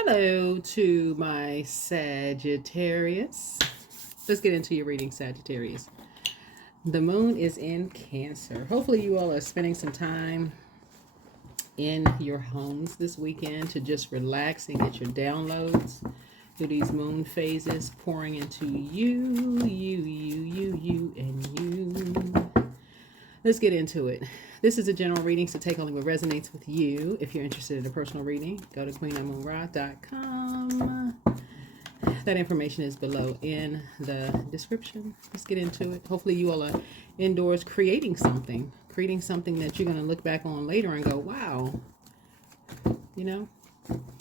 Hello to my Sagittarius. Let's get into your reading, Sagittarius. The moon is in Cancer. Hopefully you all are spending some time in your homes this weekend to just relax and get your downloads through these moon phases pouring into you, and you. Let's get into it. This is a general reading, so take only what resonates with you. If you're interested in a personal reading, go to QueenAmunRa.com. That information is below in the description. Let's get into it. Hopefully you all are indoors creating something that you're going to look back on later and go, wow, you know,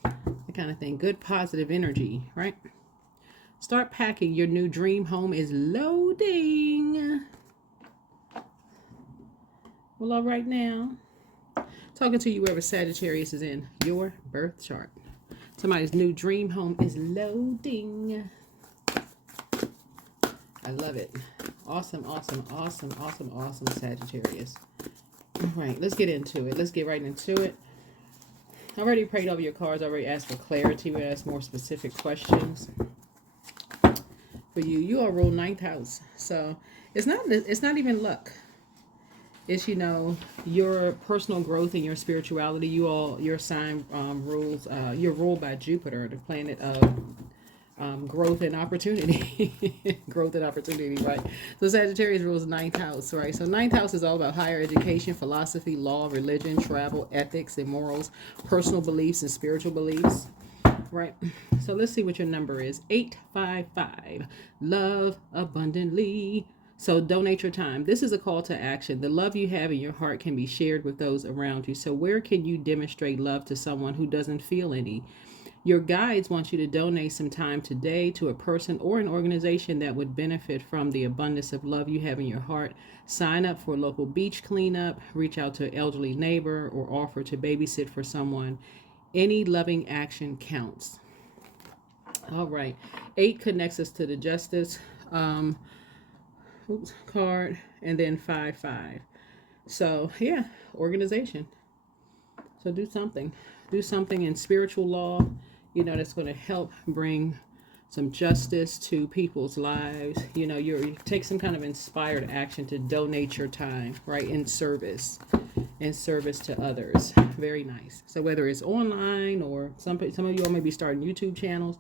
that kind of thing. Good positive energy, right? Start packing. Your new dream home is loading. Well, all right now, talking to you wherever Sagittarius is in your birth chart. Somebody's new dream home is loading. I love it. Awesome, awesome, awesome, awesome, awesome, Sagittarius. All right, let's get into it. Let's get right into it. I already prayed over your cards. I already asked for clarity. We asked more specific questions for you. You are ruled 9th house. So it's not even luck. It's, you know, your personal growth and your spirituality. Your sign rules, you're ruled by Jupiter, the planet of growth and opportunity. Growth and opportunity, right? So Sagittarius rules 9th house, right? So 9th house is all about higher education, philosophy, law, religion, travel, ethics and morals, personal beliefs and spiritual beliefs, right? So let's see what your number is. 855. Love abundantly. So donate your time. This is a call to action. The love you have in your heart can be shared with those around you. So where can you demonstrate love to someone who doesn't feel any? Your guides want you to donate some time today to a person or an organization that would benefit from the abundance of love you have in your heart. Sign up for a local beach cleanup, reach out to an elderly neighbor, or offer to babysit for someone. Any loving action counts. All right. 8 connects us to the justice card, and then 5. So yeah, organization. So do something in spiritual law, you know, that's going to help bring some justice to people's lives. You know, you take some kind of inspired action to donate your time, right, in service to others. Very nice. So whether it's online, or some of you all may be starting YouTube channels,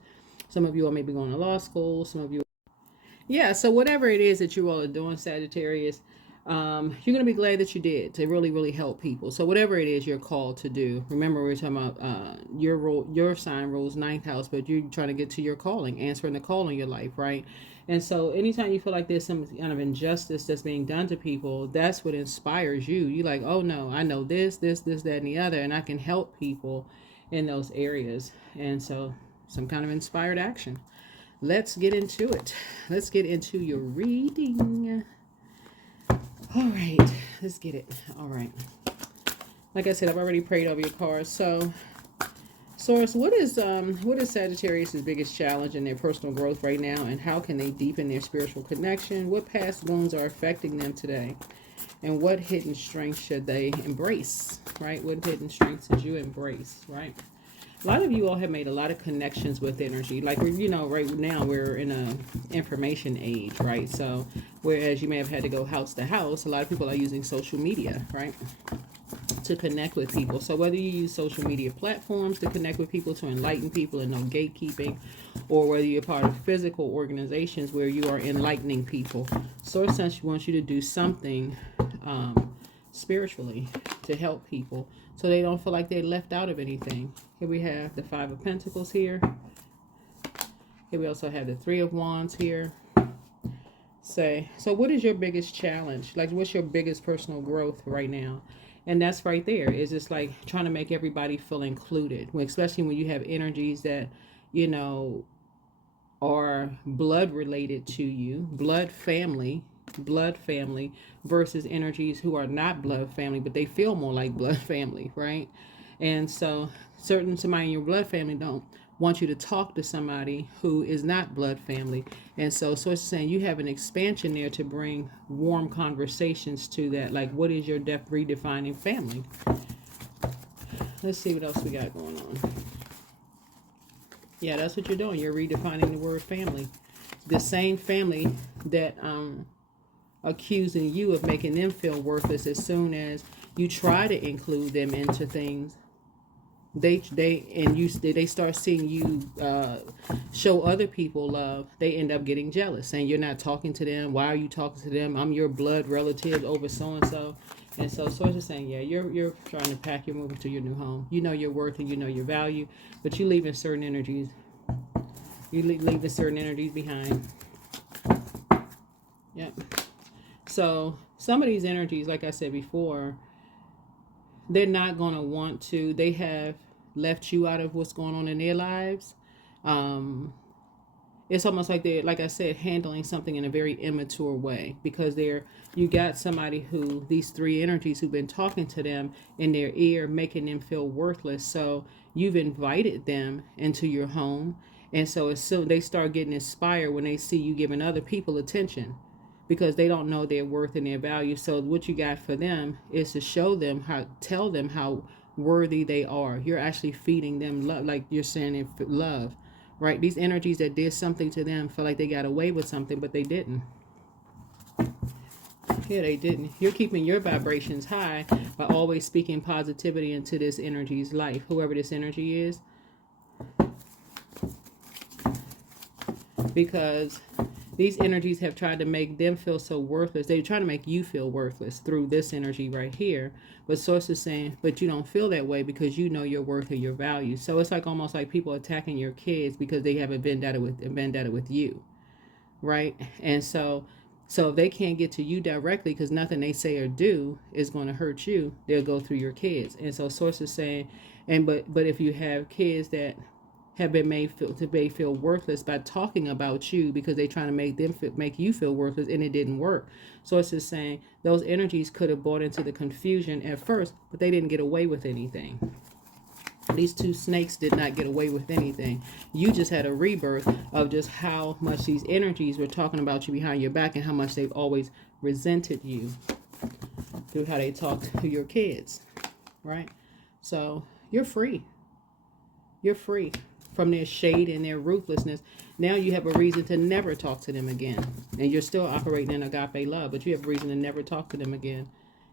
some of you all may be going to law school, some of you. Yeah, so whatever it is that you all are doing, Sagittarius, you're going to be glad that you did, to really, really help people. So whatever it is you're called to do, remember we're talking about your sign rules 9th house, but you're trying to get to your calling, answering the call in your life, right? And so anytime you feel like there's some kind of injustice that's being done to people, that's what inspires you. You're like, oh no, I know this, that, and the other, and I can help people in those areas. And so some kind of inspired action. Let's get into it. Let's get into your reading. All right, let's get it. All right. Like I said, I've already prayed over your cards. So, Source, what is Sagittarius' biggest challenge in their personal growth right now, and how can they deepen their spiritual connection? What past wounds are affecting them today? And what hidden strengths should they embrace, right? What hidden strengths did you embrace, right? A lot of you all have made a lot of connections with energy. Like, you know, right now we're in a information age, right? So whereas you may have had to go house to house, a lot of people are using social media, right, to connect with people. So whether you use social media platforms to connect with people, to enlighten people and no gatekeeping, or whether you're part of physical organizations where you are enlightening people, Source wants you to do something spiritually to help people so they don't feel like they're left out of anything. Here we have the 5 of Pentacles here. Here we also have the 3 of Wands here. So what is your biggest challenge? Like, what's your biggest personal growth right now? And that's right there. It's just like trying to make everybody feel included, especially when you have energies that, you know, are blood related to you, blood family versus energies who are not blood family, but they feel more like blood family, right? And so somebody in your blood family don't want you to talk to somebody who is not blood family. And so it's saying you have an expansion there to bring warm conversations to that. Like, what is your redefining family? Let's see what else we got going on. Yeah, that's what you're doing. You're redefining the word family. The same family that accusing you of making them feel worthless, as soon as you try to include them into things, they start seeing you show other people love. They end up getting jealous, and you're not talking to them. Why are you talking to them? I'm your blood relative over so and so. And so source is saying, yeah, you're trying to pack your moving to your new home. You know your worth and you know your value, but you leaving certain energies. You leaving certain energies behind. Yep. So some of these energies, like I said before, they're not going to want to. They have left you out of what's going on in their lives. Um, it's almost like they're, like I said, handling something in a very immature way, because you got somebody who, these three energies who've been talking to them in their ear, making them feel worthless. So you've invited them into your home, and so as soon they start getting inspired when they see you giving other people attention, because they don't know their worth and their value. So what you got for them is to show them tell them how worthy they are. You're actually feeding them love, like you're saying in love, right? These energies that did something to them feel like they got away with something, but they didn't. Yeah, they didn't. You're keeping your vibrations high by always speaking positivity into this energy's life, whoever this energy is, because these energies have tried to make them feel so worthless. They're trying to make you feel worthless through this energy right here. But source is saying, but you don't feel that way because you know your worth and your value. So it's like almost like people attacking your kids because they have a vendetta with you, right? And so if they can't get to you directly, because nothing they say or do is going to hurt you, they'll go through your kids. And so source is saying, but if you have kids that have been made feel worthless by talking about you, because they're trying to make you feel worthless, and it didn't work. So it's just saying those energies could have brought into the confusion at first, but they didn't get away with anything. These two snakes did not get away with anything. You just had a rebirth of just how much these energies were talking about you behind your back, and how much they've always resented you through how they talk to your kids, right? So you're free. You're free from their shade and their ruthlessness. Now you have a reason to never talk to them again. And you're still operating in agape love, but you have a reason to never talk to them again.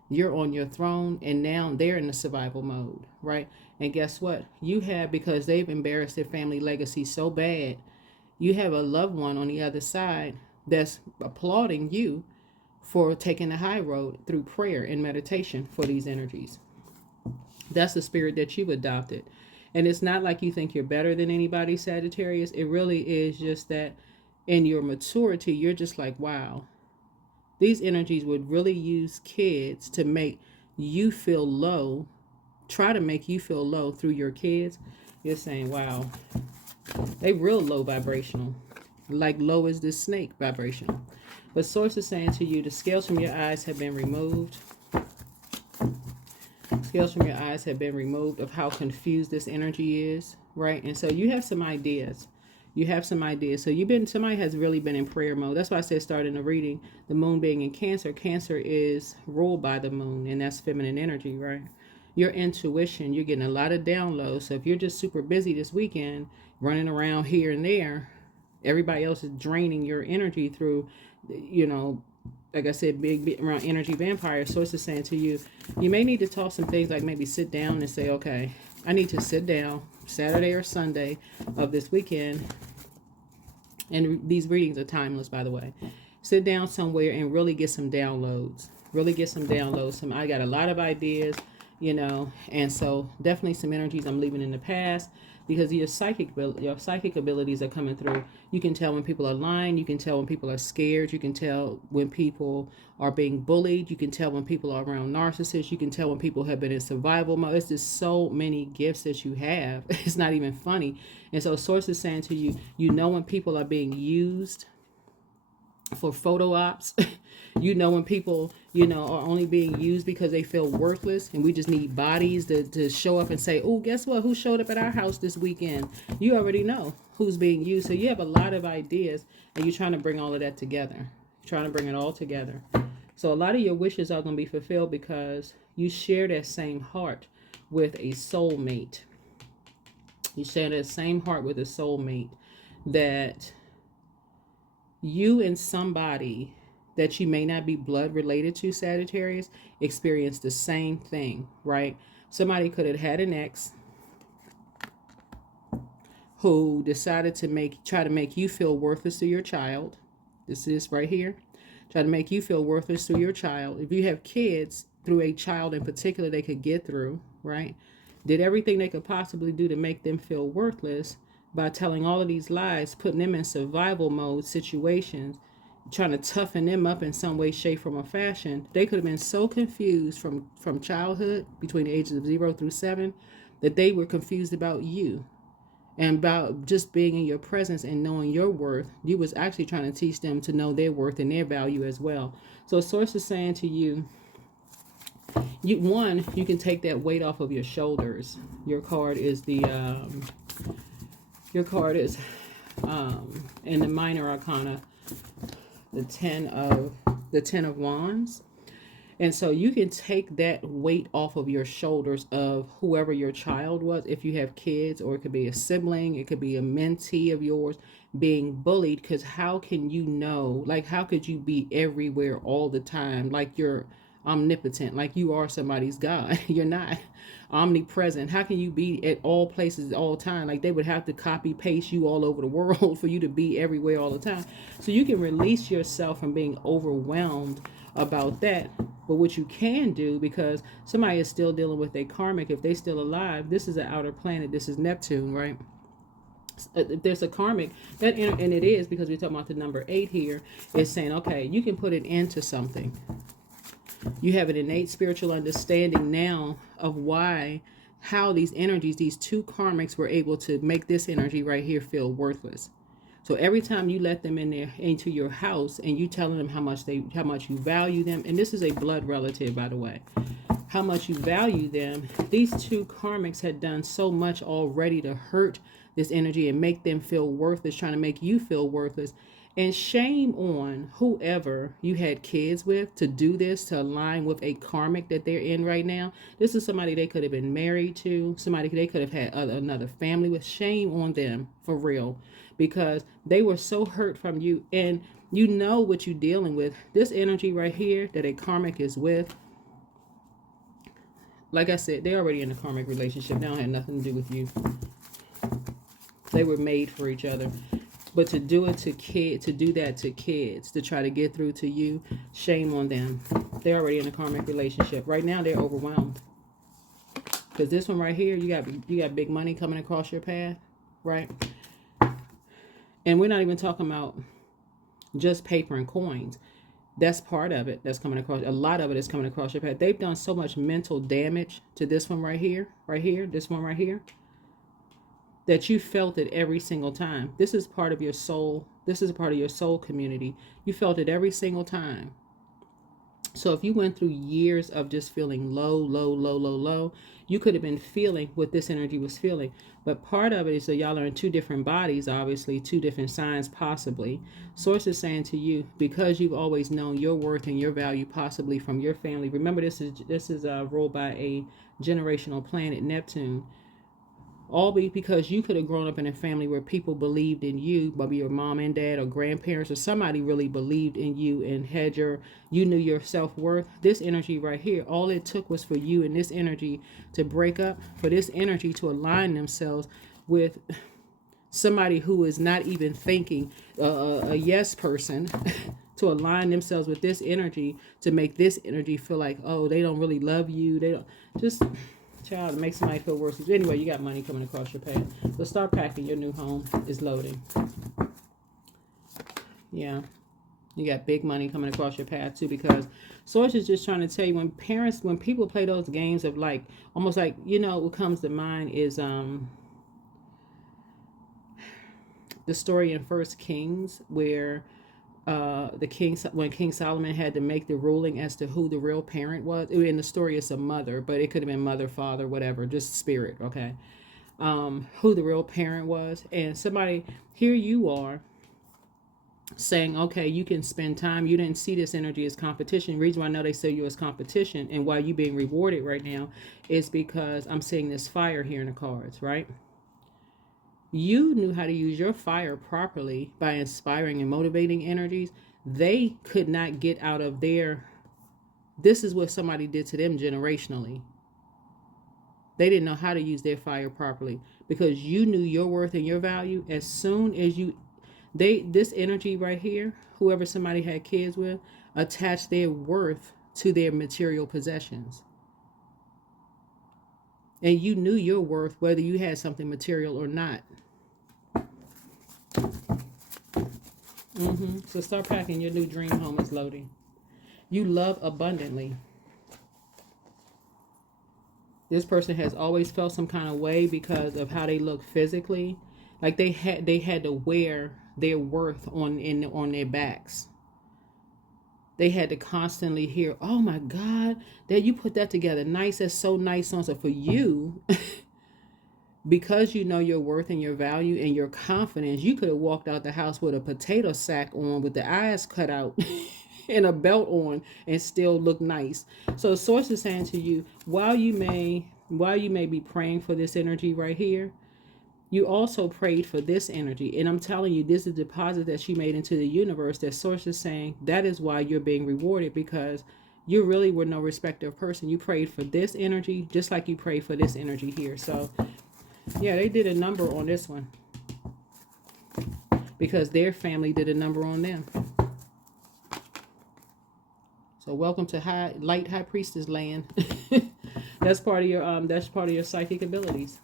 You're on your throne, and now they're in the survival mode, right? And guess what? You have, because they've embarrassed their family legacy so bad, you have a loved one on the other side that's applauding you for taking the high road through prayer and meditation for these energies. That's the spirit that you've adopted. And it's not like you think you're better than anybody, Sagittarius. It really is just that in your maturity, you're just like, wow, these energies would really use kids to make you feel low, try to make you feel low through your kids. You're saying, wow, they real low vibrational, like low as this snake vibrational. But source is saying to you, the scales from your eyes have been removed. Scales from your eyes have been removed of how confused this energy is, right? And so you have some ideas. You have some ideas. So somebody has really been in prayer mode. That's why I said starting the reading, the moon being in Cancer. Cancer is ruled by the moon, and that's feminine energy, right? Your intuition, you're getting a lot of downloads. So if you're just super busy this weekend, running around here and there, everybody else is draining your energy through, like I said, big around energy vampires. So it's just saying to you, you may need to talk some things, like maybe sit down and say, okay, I need to sit down Saturday or Sunday of this weekend. And these readings are timeless, by the way. Sit down somewhere and really get some downloads. I got a lot of ideas, and so definitely some energies I'm leaving in the past, because your psychic abilities are coming through. You can tell when people are lying. You can tell when people are scared. You can tell when people are being bullied. You can tell when people are around narcissists. You can tell when people have been in survival mode. It's just so many gifts that you have. It's not even funny. And so source is saying to you, when people are being used for photo ops. When people, are only being used because they feel worthless, and we just need bodies to show up and say, oh, guess what? Who showed up at our house this weekend? You already know who's being used. So you have a lot of ideas, and you're trying to bring all of that together. You're trying to bring it all together. So a lot of your wishes are going to be fulfilled because you share that same heart with a soulmate. You share that same heart with a soulmate, that you and somebody that you may not be blood related to, Sagittarius, experience the same thing, right? Somebody could have had an ex who decided to try to make you feel worthless to your child. This is right here. Try to make you feel worthless to your child. If you have kids, through a child in particular they could get through, right? Did everything they could possibly do to make them feel worthless by telling all of these lies, putting them in survival mode situations, trying to toughen them up in some way, shape, form, or fashion. They could have been so confused from childhood, between the ages of 0 through 7, that they were confused about you and about just being in your presence and knowing your worth. You was actually trying to teach them to know their worth and their value as well. So Source is saying to you, you can take that weight off of your shoulders. Your card is in the minor arcana, the 10 of wands. And so you can take that weight off of your shoulders of whoever your child was, if you have kids, or it could be a sibling, it could be a mentee of yours being bullied. Because how can you know, like, how could you be everywhere all the time, like you're omnipotent, like you are somebody's God? You're not omnipresent. How can you be at all places all the time? Like, they would have to copy paste you all over the world for you to be everywhere all the time. So you can release yourself from being overwhelmed about that. But what you can do, because somebody is still dealing with a karmic, if they're still alive, this is an outer planet, this is Neptune, right? If there's a karmic, and it is, because we're talking about the number 8 here, is saying, okay, you can put it into something. You have an innate spiritual understanding now of how these energies, these two karmics, were able to make this energy right here feel worthless. So every time you let them in there, into your house, and you telling them how much you value them, and this is a blood relative, by the way, how much you value them, these two karmics had done so much already to hurt this energy and make them feel worthless, trying to make you feel worthless. And shame on whoever you had kids with to do this, to align with a karmic that they're in right now. This is somebody they could have been married to, somebody they could have had another family with. Shame on them, for real, because they were so hurt from you. And you know what you're dealing with. This energy right here that a karmic is with, like I said, they're already in a karmic relationship. They don't have nothing to do with you. They were made for each other. But to do it to kids, to do that to kids, to try to get through to you, shame on them. They're already in a karmic relationship. Right now, they're overwhelmed. Because this one right here, you got big money coming across your path, right? And we're not even talking about just paper and coins. That's part of it that's coming across. A lot of it is coming across your path. They've done so much mental damage to this one right here, this one right here, that you felt it every single time. This is part of your soul. This is a part of your soul community. You felt it every single time. So if you went through years of just feeling low, you could have been feeling what this energy was feeling. But part of it is that y'all are in two different bodies, obviously, two different signs, possibly. Source is saying to you, because you've always known your worth and your value, possibly from your family. Remember, this is ruled by a generational planet, Neptune. All because you could have grown up in a family where people believed in you, maybe your mom and dad or grandparents or somebody really believed in you and you knew your self-worth. This energy right here, all it took was for you and this energy to break up, for this energy to align themselves with somebody who is not even thinking, a yes person, to align themselves with this energy, to make this energy feel like, oh, they don't really love you. They don't, just... Child, it makes somebody feel worse. Anyway, you got money coming across your path. So start packing. Your new home is loading. Yeah. You got big money coming across your path too, because Source is just trying to tell you, when people play those games of like, almost like, what comes to mind is the story in First Kings where when King Solomon had to make the ruling as to who the real parent was. In the story, it's a mother, but it could have been mother, father, whatever, just spirit, okay? Who the real parent was. And somebody, here you are saying, okay, you can spend time. You didn't see this energy as competition. The reason why I know they see you as competition and why you're being rewarded right now is because I'm seeing this fire here in the cards, right? you knew how to use your fire properly by inspiring and motivating energies. They could not get out of their, this is what somebody did to them generationally. They didn't know how to use their fire properly because you knew your worth and your value. As soon as you, this energy right here, whoever somebody had kids with, attached their worth to their material possessions. And you knew your worth whether you had something material or not. So start packing. Your new dream home is loading. You love abundantly. This person has always felt some kind of way because of how they look physically. Like they had to wear their worth on their backs. They had to constantly hear, "Oh my God, that you put that together nice. That's so nice." So for you, because you know your worth and your value and your confidence, you could have walked out the house with a potato sack on, with the eyes cut out, and a belt on, and still look nice. So source is saying to you, while you may be praying for this energy right here, you also prayed for this energy. And I'm telling you, this is a deposit that she made into the universe that source is saying that is why you're being rewarded, because you really were no respecter of person. You prayed for this energy just like you prayed for this energy here. So yeah, they did a number on this one because their family did a number on them. So welcome to light high priestess land. That's part of your psychic abilities.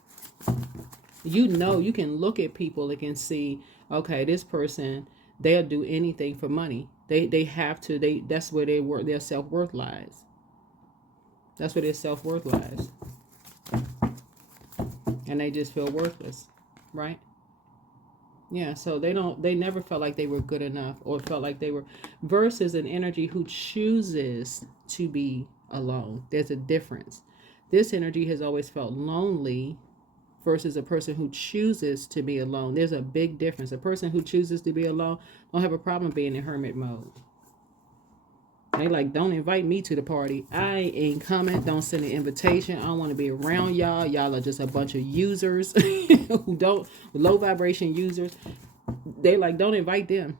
You know, you can look at people and can see, okay, this person, they'll do anything for money. They have to, that's where their self-worth lies. That's where their self-worth lies. And they just feel worthless, right? Yeah, so they never felt like they were good enough or felt like they were, versus an energy who chooses to be alone. There's a difference. This energy has always felt lonely versus a person who chooses to be alone. There's a big difference. A person who chooses to be alone don't have a problem being in hermit mode. They like, don't invite me to the party. I ain't coming. Don't send an invitation. I don't want to be around y'all. Y'all are just a bunch of users who don't, low vibration users. They like, don't invite them.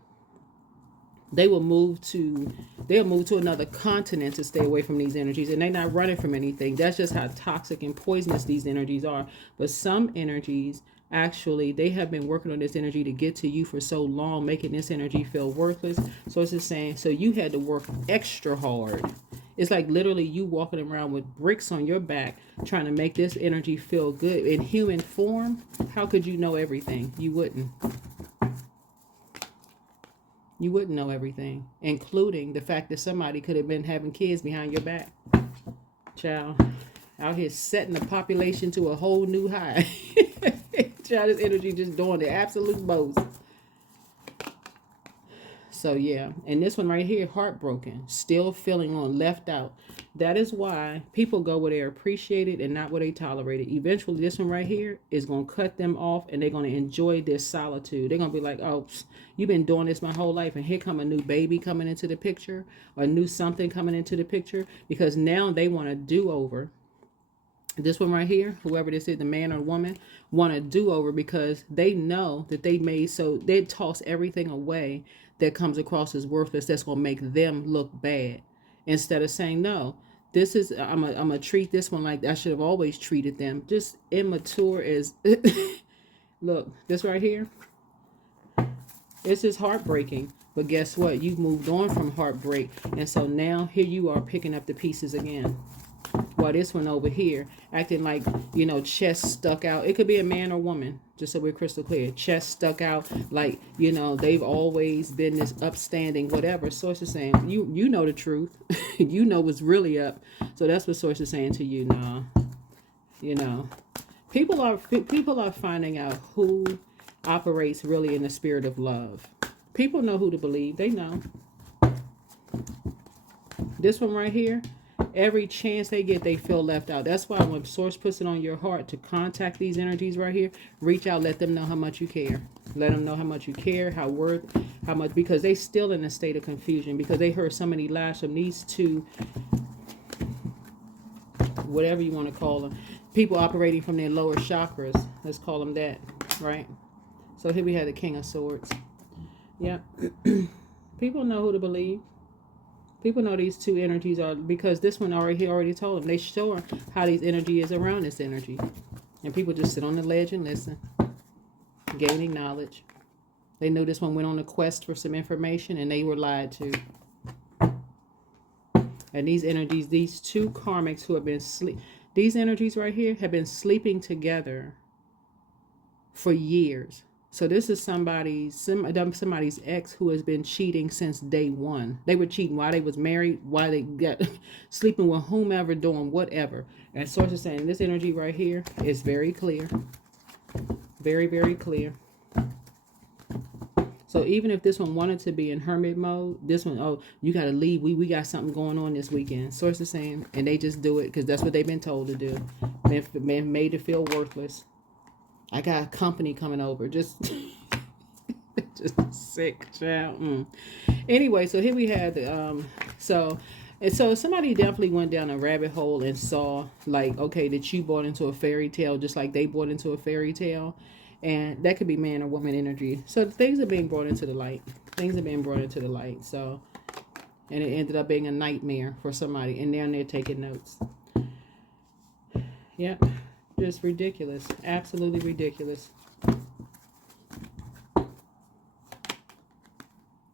They'll move to another continent to stay away from these energies, and they're not running from anything. That's just how toxic and poisonous these energies are. But some energies, actually, they have been working on this energy to get to you for so long, making this energy feel worthless. So it's just saying, so you had to work extra hard. It's like literally you walking around with bricks on your back trying to make this energy feel good. In human form, how could you know everything? You wouldn't. You wouldn't know everything, including the fact that somebody could have been having kids behind your back. Child, out here setting the population to a whole new high. Child, this energy just doing the absolute most. So yeah, and this one right here, heartbroken, still feeling on, left out. That is why people go where they're appreciated and not where they tolerated. Eventually, this one right here is going to cut them off, and they're going to enjoy their solitude. They're going to be like, oh, you've been doing this my whole life, and here come a new baby coming into the picture, or new something coming into the picture, because now they want a do-over. This one right here, whoever this is, the man or woman, want a do-over because they know that they made, so they toss everything away that comes across as worthless, that's going to make them look bad. Instead of saying, no, this is, I'm gonna treat this one like I should have always treated them. Just immature as, look, this right here, this is heartbreaking. But guess what? You've moved on from heartbreak. And so now here you are picking up the pieces again. While this one over here acting like, you know, chest stuck out. It could be a man or woman, just so we're crystal clear. Chest stuck out, like, you know, they've always been this upstanding whatever. Source is saying, you know the truth. You know what's really up. So that's what Source is saying to you. Nah, you know, people are finding out who operates really in the spirit of love. People know who to believe. They know. This one right here, every chance they get, they feel left out. That's why when Source puts it on your heart to contact these energies right here, reach out, let them know how much you care. Let them know how much you care, how much, because they still in a state of confusion, because they heard so many lies from these two, whatever you want to call them, people operating from their lower chakras. Let's call them that, right? So here we have the King of Swords. Yep. People know who to believe. People know these two energies are, because this one he already told them. They show her how these energy is around this energy. And people just sit on the ledge and listen, gaining knowledge. They knew this one went on a quest for some information and they were lied to. And these energies, these two karmics who have been these energies right here have been sleeping together for years. So this is somebody's ex who has been cheating since day one. They were cheating while they was married, while they got sleeping with whomever, doing whatever. And source is saying this energy right here is very clear. Very, very clear. So even if this one wanted to be in hermit mode, this one, oh, you got to leave. We got something going on this weekend. Source is saying, and they just do it because that's what they've been told to do. Been made to feel worthless. I got a company coming over. Just sick, child. Anyway, so here we had the so somebody definitely went down a rabbit hole and saw, like, okay, that you bought into a fairy tale just like they bought into a fairy tale. And that could be man or woman energy. So things are being brought into the light. Things are being brought into the light. So, and it ended up being a nightmare for somebody. And now they're taking notes. Yep. Just ridiculous. Absolutely ridiculous.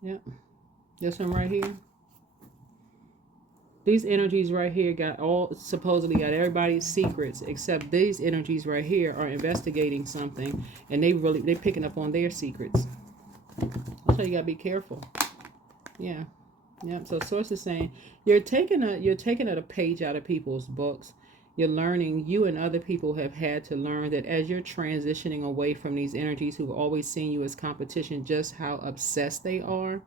Yep. This one right here. These energies right here supposedly got everybody's secrets, except these energies right here are investigating something, and they're picking up on their secrets. So you gotta be careful. Yeah. Yep. So source is saying you're taking a page out of people's books. You're learning, you and other people have had to learn that as you're transitioning away from these energies who've always seen you as competition, just how obsessed they are.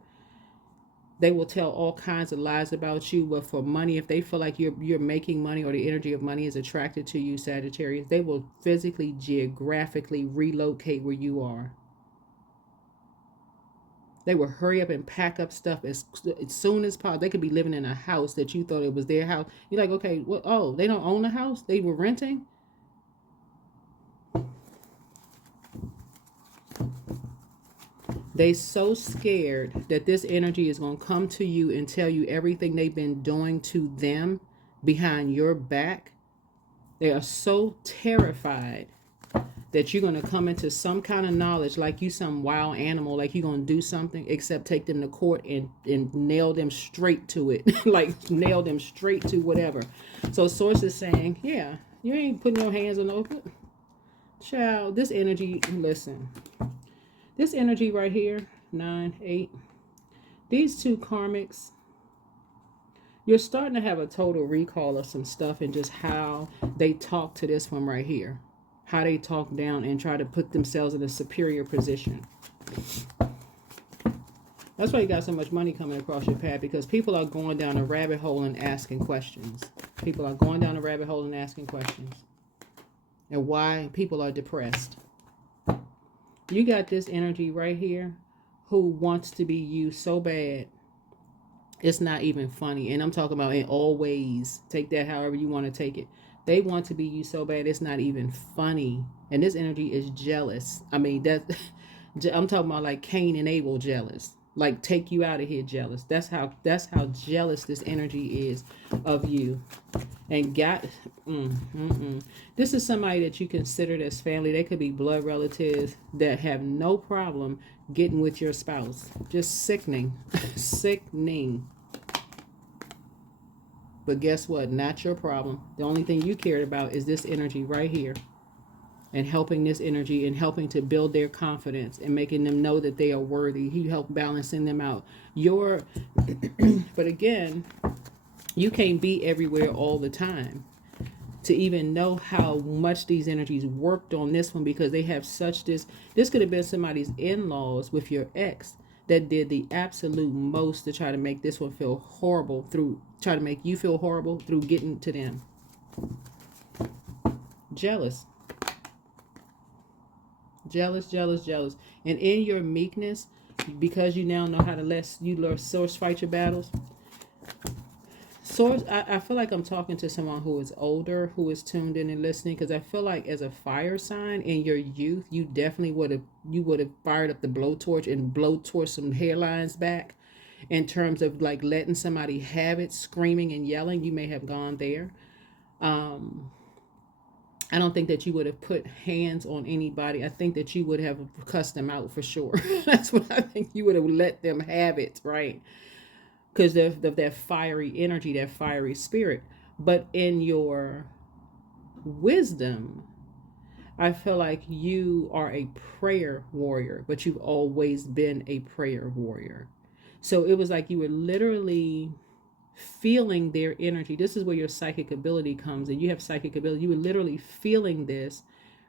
They will tell all kinds of lies about you, but for money, if they feel like you're making money or the energy of money is attracted to you, Sagittarius, they will physically, geographically relocate where you are. They will hurry up and pack up stuff as soon as possible. They could be living in a house that you thought it was their house. You're like, okay, well, oh, they don't own a house? They were renting? They so scared that this energy is going to come to you and tell you everything they've been doing to them behind your back. They are so terrified that you're going to come into some kind of knowledge like you some wild animal, like you're going to do something, except take them to court and nail them straight to it. Like nail them straight to whatever. So source is saying, yeah, you ain't putting your hands on open. Child, this energy, listen. This energy right here, 9, 8, these two karmics, you're starting to have a total recall of some stuff and just how they talk to this one right here. How they talk down and try to put themselves in a superior position. That's why you got so much money coming across your path, because people are going down a rabbit hole and asking questions. People are going down a rabbit hole and asking questions. And why people are depressed. You got this energy right here who wants to be you so bad. It's not even funny. And I'm talking about in all ways. Take that however you want to take it. They want to be you so bad. It's not even funny. And this energy is jealous. I mean, I'm talking about like Cain and Abel jealous. Like take you out of here jealous. That's how jealous this energy is of you. And this is somebody that you considered as family. They could be blood relatives that have no problem getting with your spouse. Just sickening. Sickening. But guess what? Not your problem. The only thing you cared about is this energy right here. And helping this energy and helping to build their confidence and making them know that they are worthy. You help balancing them out. But again, you can't be everywhere all the time to even know how much these energies worked on this one, because they have such this could have been somebody's in-laws with your ex that did the absolute most to try to make this one feel horrible try to make you feel horrible through getting to them. Jealous. Jealous. And in your meekness, because you now know how to let source fight your battles, source, I feel like I'm talking to someone who is older, who is tuned in and listening, because I feel like as a fire sign in your youth, you definitely would have fired up the blowtorch and blowtorch some hairlines back in terms of like letting somebody have it, screaming and yelling. You may have gone there. um I don't think that you would have put hands on anybody. I think that you would have cussed them out for sure. That's what I think. You would have let them have it, right? Because of that fiery energy, that fiery spirit. But in your wisdom, I feel like you are a prayer warrior, but you've always been a prayer warrior. So it was like you were literally feeling their energy. This is where your psychic ability comes in. You have psychic ability. You were literally feeling this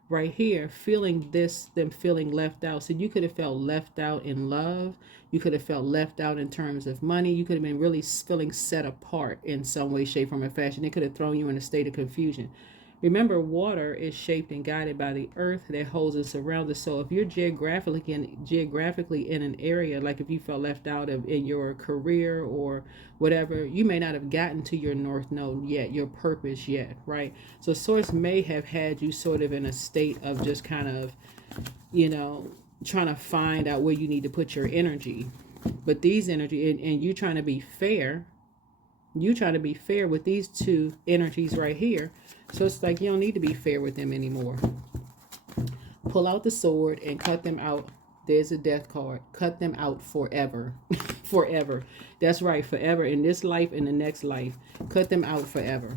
right here, feeling this, them feeling left out. So you could have felt left out in love. You could have felt left out in terms of money. You could have been really feeling set apart in some way, shape, form, or fashion. It could have thrown you in a state of confusion. Remember, water is shaped and guided by the earth that holds us around us. So if you're geographically in an area, like if you felt left out of in your career or whatever, you may not have gotten to your north node yet, your purpose yet, right? So source may have had you sort of in a state of just kind of, trying to find out where you need to put your energy. But these energy, and you trying to be fair, with these two energies right here. So it's like you don't need to be fair with them anymore. Pull out the sword and cut them out. There's a death card. Cut them out forever. Forever. That's right, forever. In this life, in the next life. Cut them out forever.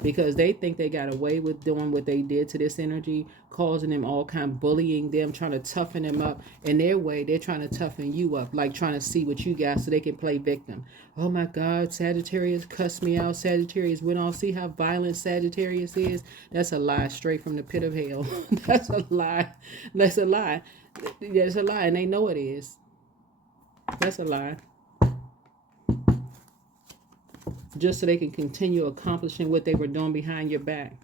Because they think they got away with doing what they did to this energy, causing them all kind of bullying them, trying to toughen them up. In their way, they're trying to toughen you up, like trying to see what you got so they can play victim. Oh my God, Sagittarius cussed me out. Sagittarius went on. See how violent Sagittarius is? That's a lie straight from the pit of hell. That's a lie. That's a lie. That's a lie, and they know it is. That's a lie. Just so they can continue accomplishing what they were doing behind your back.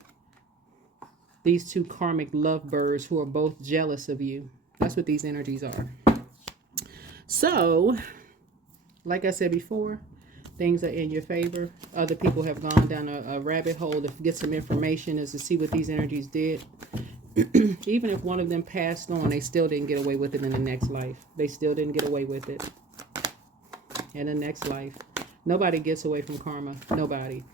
These two karmic lovebirds who are both jealous of you. That's what these energies are. So, like I said before, things are in your favor. Other people have gone down a rabbit hole to get some information as to see what these energies did. Even if one of them passed on, they still didn't get away with it in the next life. They still didn't get away with it in the next life. Nobody gets away from karma. Nobody.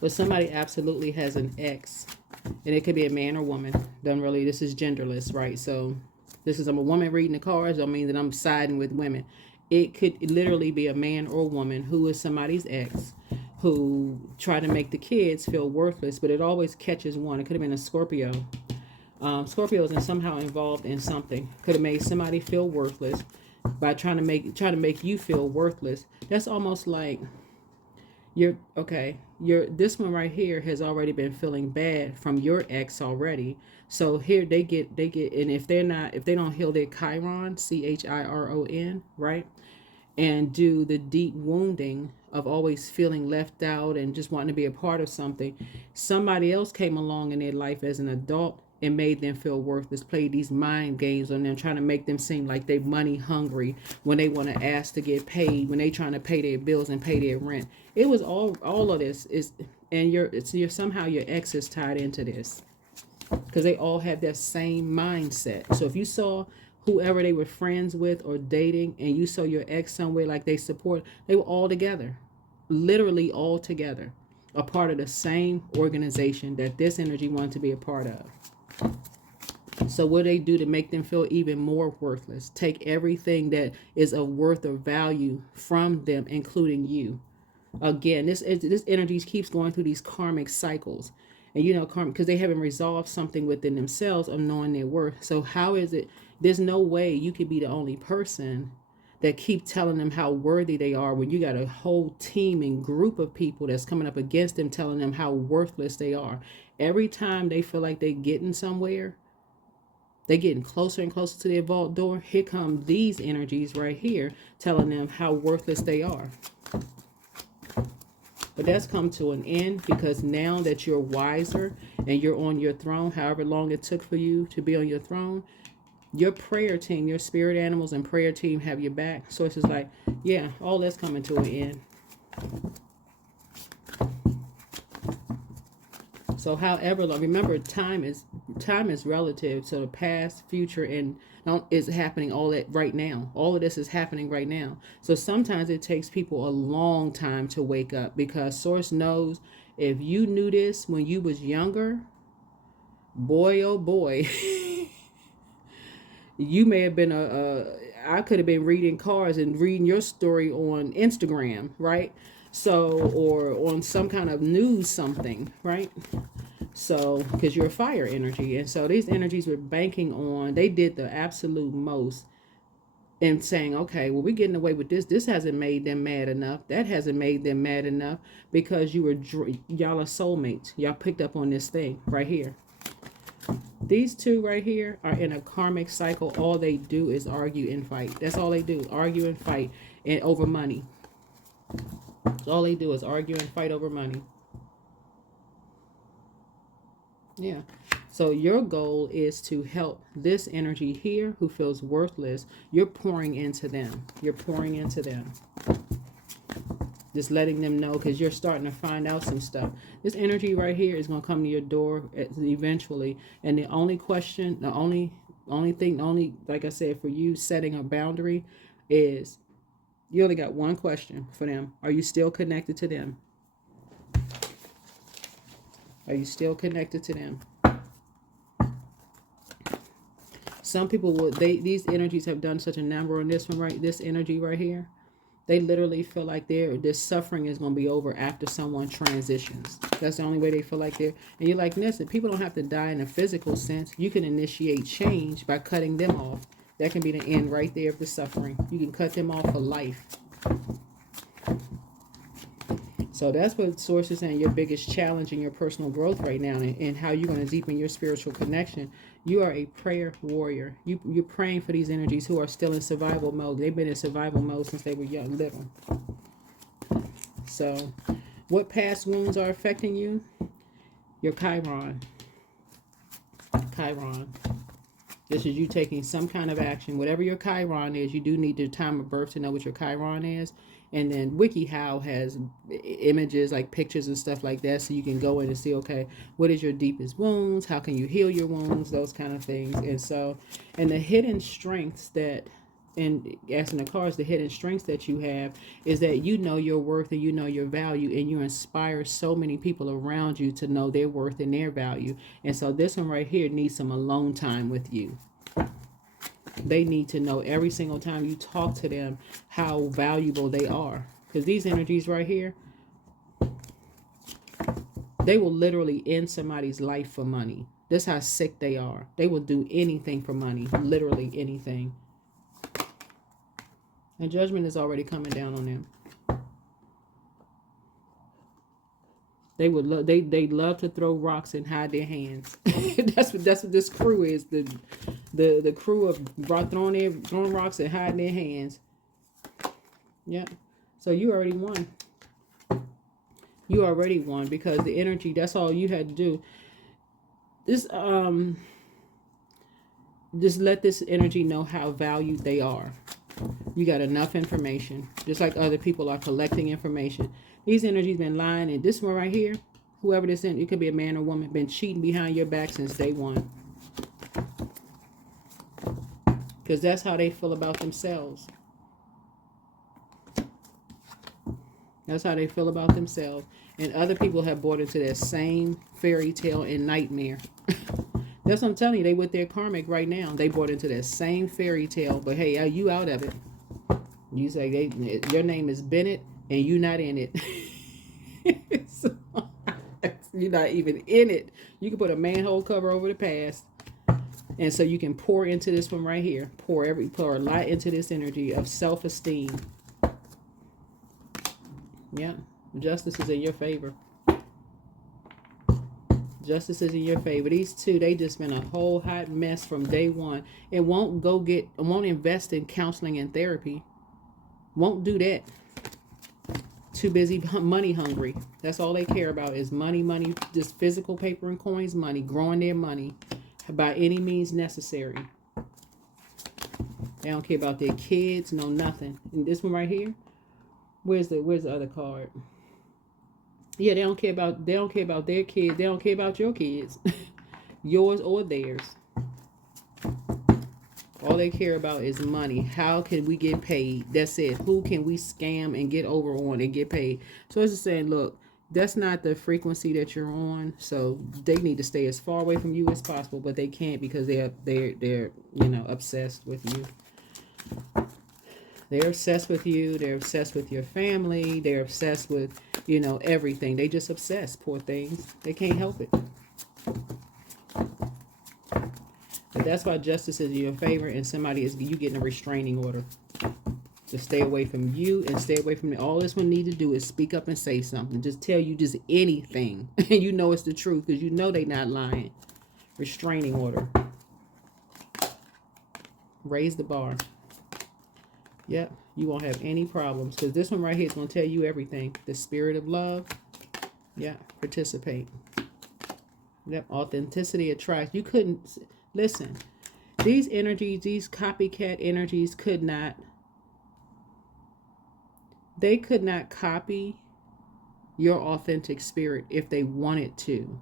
But somebody absolutely has an ex. And it could be a man or woman. This is genderless, right? So I'm a woman reading the cards. Don't mean that I'm siding with women. It could literally be a man or a woman who is somebody's ex, who try to make the kids feel worthless, but it always catches one. It could have been a Scorpio. Scorpios are somehow involved in something. Could have made somebody feel worthless by trying to make you feel worthless. That's almost like this one right here has already been feeling bad from your ex already. So here they get, and if they don't heal their Chiron, Chiron, right, and do the deep wounding of always feeling left out and just wanting to be a part of something, somebody else came along in their life as an adult and made them feel worthless, played these mind games on them, trying to make them seem like they money hungry when they want to ask to get paid, when they trying to pay their bills and pay their rent. It was all of this is, and you're somehow your ex is tied into this, because they all have that same mindset. So if you saw whoever they were friends with or dating, and you saw your ex somewhere like they were all together, literally all together, a part of the same organization that this energy wanted to be a part of. So what they do to make them feel even more worthless? Take everything that is of worth or value from them, including you. Again, this energy keeps going through these karmic cycles. And karma, because they haven't resolved something within themselves of knowing their worth. So how is it? There's no way you could be the only person that keep telling them how worthy they are when you got a whole team and group of people that's coming up against them, telling them how worthless they are. Every time they feel like they're getting somewhere, they're getting closer and closer to their vault door. Here come these energies right here telling them how worthless they are. But that's come to an end, because now that you're wiser and you're on your throne, however long it took for you to be on your throne, Your prayer team, your spirit animals and prayer team have your back. So it's just like, yeah, all that's coming to an end. So however long, remember time is relative. So the past, future, and is happening all that right now. All of this is happening right now. So sometimes it takes people a long time to wake up, because Source knows if you knew this when you was younger, boy oh boy, you may have been I could have been reading cards and reading your story on Instagram, right? So, or on some kind of news something, right? So, because you're a fire energy. And so these energies were banking on, they did the absolute most and saying, okay, well, we're getting away with this. This hasn't made them mad enough. That hasn't made them mad enough, because y'all are soulmates. Y'all picked up on this thing right here. These two right here are in a karmic cycle. All they do is argue and fight. That's all they do. Argue and fight and over money. All they do is argue and fight over money. Yeah. So your goal is to help this energy here who feels worthless. You're pouring into them. You're pouring into them. Just letting them know, because you're starting to find out some stuff. This energy right here is going to come to your door eventually. And the only question, the only thing, like I said, for you setting a boundary is, you only got one question for them. Are you still connected to them? Are you still connected to them? Some people will, these energies have done such a number on this one, right? This energy right here. They literally feel like this suffering is going to be over after someone transitions. That's the only way they feel like they're. And you're like, listen, people don't have to die in a physical sense. You can initiate change by cutting them off. That can be the end right there of the suffering. You can cut them off for life. So that's what Source is saying, your biggest challenge in your personal growth right now, and how you're going to deepen your spiritual connection. You are a prayer warrior. You're praying for these energies who are still in survival mode. They've been in survival mode since they were young, little. So what past wounds are affecting you? Your Chiron. Chiron. This is you taking some kind of action. Whatever your Chiron is, you do need the time of birth to know what your Chiron is. And then WikiHow has images, like pictures and stuff like that, so you can go in and see, okay, what is your deepest wounds? How can you heal your wounds? Those kind of things. And so, and the hidden strengths that, and asking the cards, the hidden strengths that you have is that you know your worth and you know your value, and you inspire so many people around you to know their worth and their value. And so this one right here needs some alone time with you. They need to know every single time you talk to them how valuable they are. Because these energies right here, they will literally end somebody's life for money. That's how sick they are. They will do anything for money. Literally anything. And judgment is already coming down on them. They would they love to throw rocks and hide their hands. that's what this crew is. The crew of throwing rocks and hiding their hands. Yeah. So you already won. You already won, because the energy, that's all you had to do. This just let this energy know how valued they are. You got enough information, just like other people are collecting information. These energies been lying, and this one right here, whoever this is, it could be a man or woman, been cheating behind your back since day one. Because that's how they feel about themselves. That's how they feel about themselves. And other people have bought into that same fairy tale and nightmare. That's what I'm telling you. They with their karmic right now. They bought into that same fairy tale. But hey, are you out of it? You say your name is Bennett and you not in it. So, you're not even in it. You can put a manhole cover over the past. And so you can pour into this one right here. Pour a lot into this energy of self-esteem. Yeah. Justice is in your favor. Justice is in your favor. These two, they just been a whole hot mess from day one. It won't invest in counseling and therapy. Won't do that. Too busy money hungry. That's all they care about is money, just physical paper and coins money, growing their money by any means necessary. They don't care about their kids, no nothing. And this one right here, where's the other card? Yeah, they don't care about their kids. They don't care about your kids, yours or theirs. All they care about is money. How can we get paid? That's it. Who can we scam and get over on and get paid? So it's just saying, look, that's not the frequency that you're on. So they need to stay as far away from you as possible, but they can't because they're obsessed with you. They're obsessed with you. They're obsessed with your family. They're obsessed with, everything. They just obsessed, poor things. They can't help it. But that's why justice is in your favor, and you getting a restraining order to stay away from you and stay away from me. All this one need to do is speak up and say something. Just tell you just anything, and it's the truth because they not lying. Restraining order. Raise the bar. Yep, you won't have any problems because this one right here is going to tell you everything. The spirit of love. Yeah, participate. Yep, authenticity attracts. You couldn't listen. These energies, these copycat energies could not copy your authentic spirit if they wanted to.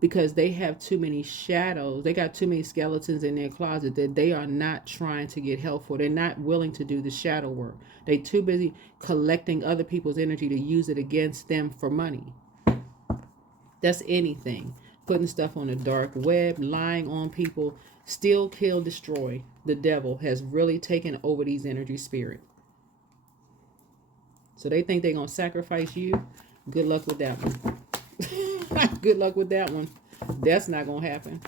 Because they have too many shadows. They got too many skeletons in their closet that they are not trying to get help for. They're not willing to do the shadow work. They're too busy collecting other people's energy to use it against them for money. That's anything. Putting stuff on the dark web, lying on people, steal, kill, destroy. The devil has really taken over these energy spirits. So they think they're going to sacrifice you. Good luck with that one. Good luck with that one. That's not going to happen.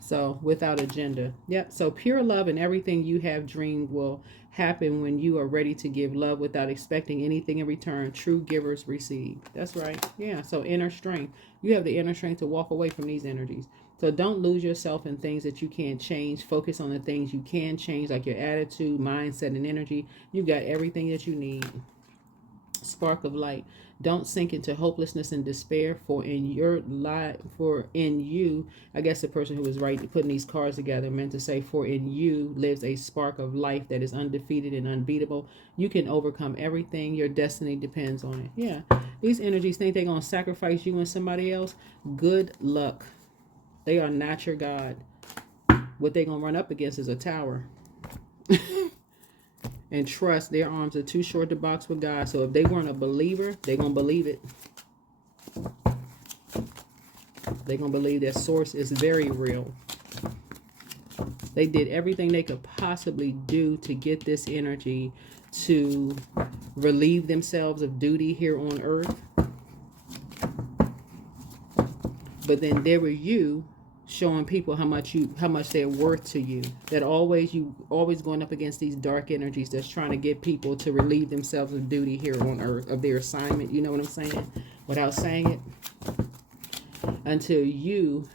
So without agenda. Yep. So pure love and everything you have dreamed will happen when you are ready to give love without expecting anything in return. True givers receive. That's right. Yeah. So inner strength. You have the inner strength to walk away from these energies. So don't lose yourself in things that you can't change. Focus on the things you can change, like your attitude, mindset, and energy. You got everything that you need. Spark of light. Don't sink into hopelessness and despair, for in you, I guess the person who was putting these cards together meant to say, for in you lives a spark of life that is undefeated and unbeatable. You can overcome everything. Your destiny depends on it. Yeah. These energies think they're going to sacrifice you and somebody else. Good luck. They are not your God. What they're going to run up against is a tower. And trust, their arms are too short to box with God. So if they weren't a believer, they're going to believe it. They're going to believe that source is very real. They did everything they could possibly do to get this energy to relieve themselves of duty here on earth. But then there were you showing people how much they're worth to you. That you always going up against these dark energies that's trying to get people to relieve themselves of duty here on earth, of their assignment. You know what I'm saying? Without saying it. Until you,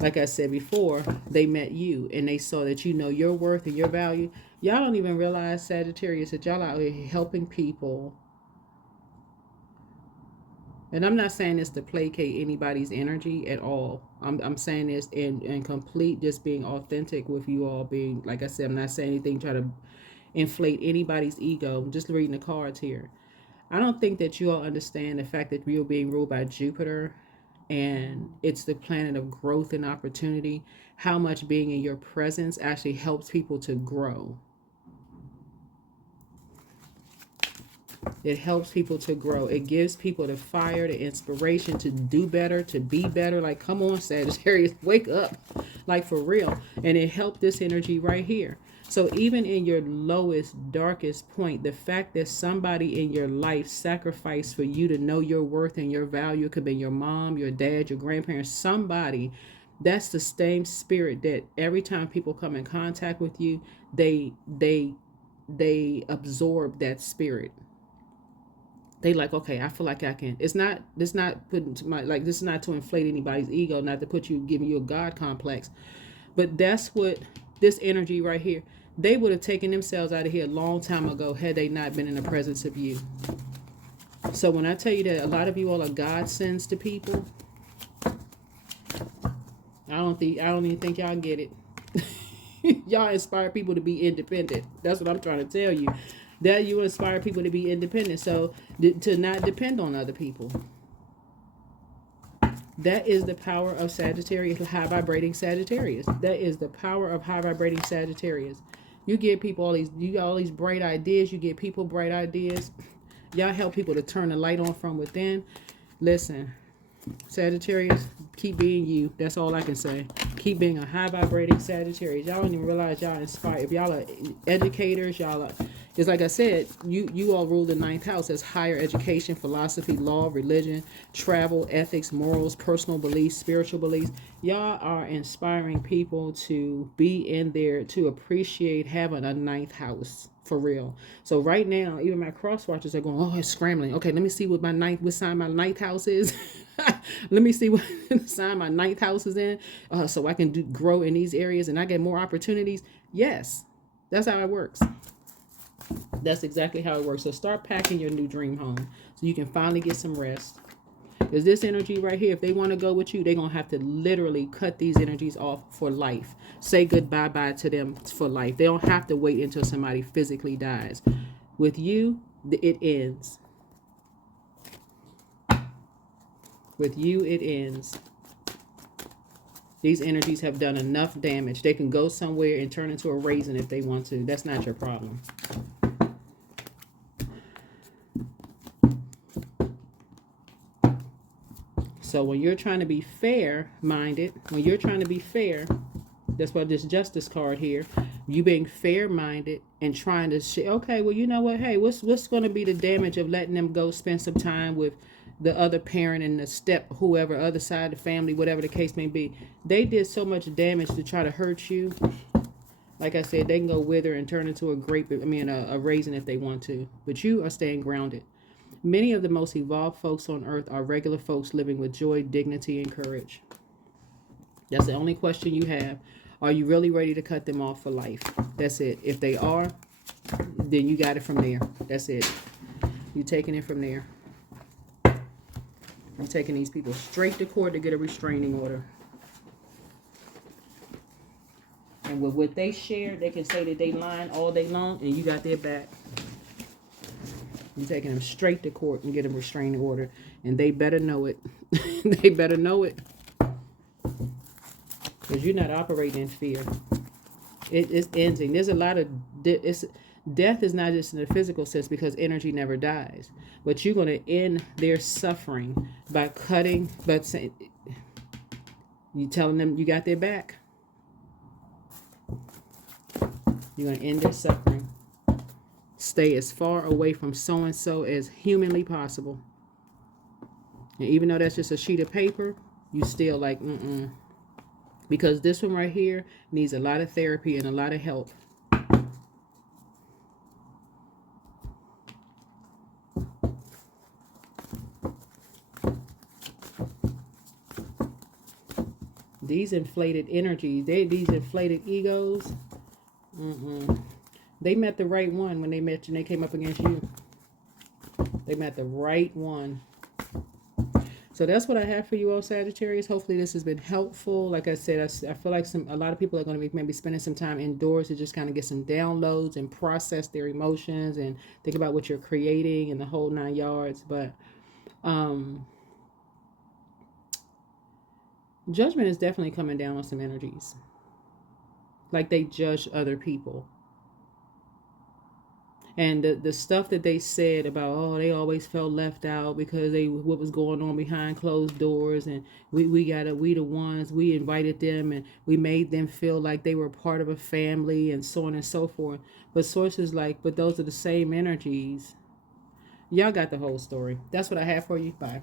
like I said before, they met you and they saw that your worth and your value. Y'all don't even realize, Sagittarius, that y'all out here helping people. And I'm not saying this to placate anybody's energy at all. I'm saying this in complete, just being authentic with you all being, like I said, I'm not saying anything try to inflate anybody's ego. I'm just reading the cards here. I don't think that you all understand the fact that you're being ruled by Jupiter and it's the planet of growth and opportunity. How much being in your presence actually helps people to grow. It helps people to grow. It gives people the fire, the inspiration to do better, to be better. Like, come on, Sagittarius, wake up. Like, for real. And it helped this energy right here. So even in your lowest, darkest point, the fact that somebody in your life sacrificed for you to know your worth and your value, it could be your mom, your dad, your grandparents, somebody, that's the same spirit that every time people come in contact with you, they absorb that spirit. They like, okay, I feel like I can. It's not putting to my, like, this is not to inflate anybody's ego, not to give you a God complex. But that's what this energy right here, they would have taken themselves out of here a long time ago had they not been in the presence of you. So when I tell you that a lot of you all are godsends to people, I don't even think y'all get it. Y'all inspire people to be independent. That's what I'm trying to tell you. That you inspire people to be independent. So to not depend on other people. That is the power of Sagittarius, high vibrating Sagittarius. That is the power of high vibrating Sagittarius. You give people all these, you got all these bright ideas. You give people bright ideas. Y'all help people to turn the light on from within. Listen, Sagittarius, keep being you. That's all I can say. Keep being a high vibrating Sagittarius. Y'all don't even realize y'all inspire. If y'all are educators, y'all are, it's like I said, you all rule the ninth house as higher education, philosophy, law, religion, travel, ethics, morals, personal beliefs, spiritual beliefs. Y'all are inspiring people to be in there, to appreciate having a ninth house. For real. So right now, even my cross watchers are going, oh, it's scrambling. Okay, let me see what sign my ninth house is. Let me see what sign my ninth house is in, so I can grow in these areas and I get more opportunities. Yes, that's how it works. That's exactly how it works. So start packing your new dream home so you can finally get some rest. Because this energy right here, if they want to go with you, they're going to have to literally cut these energies off for life. Say goodbye to them for life. They don't have to wait until somebody physically dies. With you, it ends. With you, it ends. These energies have done enough damage. They can go somewhere and turn into a raisin if they want to. That's not your problem. So when you're trying to be fair-minded, when you're trying to be fair, that's why this justice card here, you being fair-minded and trying to say, okay, well, you know what? Hey, what's going to be the damage of letting them go spend some time with the other parent and the whoever, other side of the family, whatever the case may be. They did so much damage to try to hurt you. Like I said, they can go wither and turn into a raisin if they want to. But you are staying grounded. Many of the most evolved folks on earth are regular folks living with joy, dignity, and courage. That's the only question you have. Are you really ready to cut them off for life? That's it. If they are, then you got it from there. That's it. You're taking it from there. I'm taking these people straight to court to get a restraining order. And with what they share, they can say that they lying all day long, and you got their back. You're taking them straight to court and get a restraining order. And they better know it. They better know it. Because you're not operating in fear. It's ending. There's a lot of... Death is not just in the physical sense because energy never dies. But you're going to end their suffering by cutting... But saying, you telling them you got their back. You're going to end their suffering. Stay as far away from so-and-so as humanly possible. And even though that's just a sheet of paper, you still like, Because this one right here needs a lot of therapy and a lot of help. These inflated energies, these inflated egos, They met the right one when they met you and they came up against you. They met the right one. So that's what I have for you all, Sagittarius. Hopefully this has been helpful. Like I said, I feel like a lot of people are going to be maybe spending some time indoors to just kind of get some downloads and process their emotions and think about what you're creating and the whole 9 yards. But judgment is definitely coming down on some energies. Like they judge other people. And the stuff that they said about, oh, they always felt left out because what was going on behind closed doors, and we the ones, we invited them and we made them feel like they were part of a family and so on and so forth. But sources but those are the same energies. Y'all got the whole story. That's what I have for you. Bye.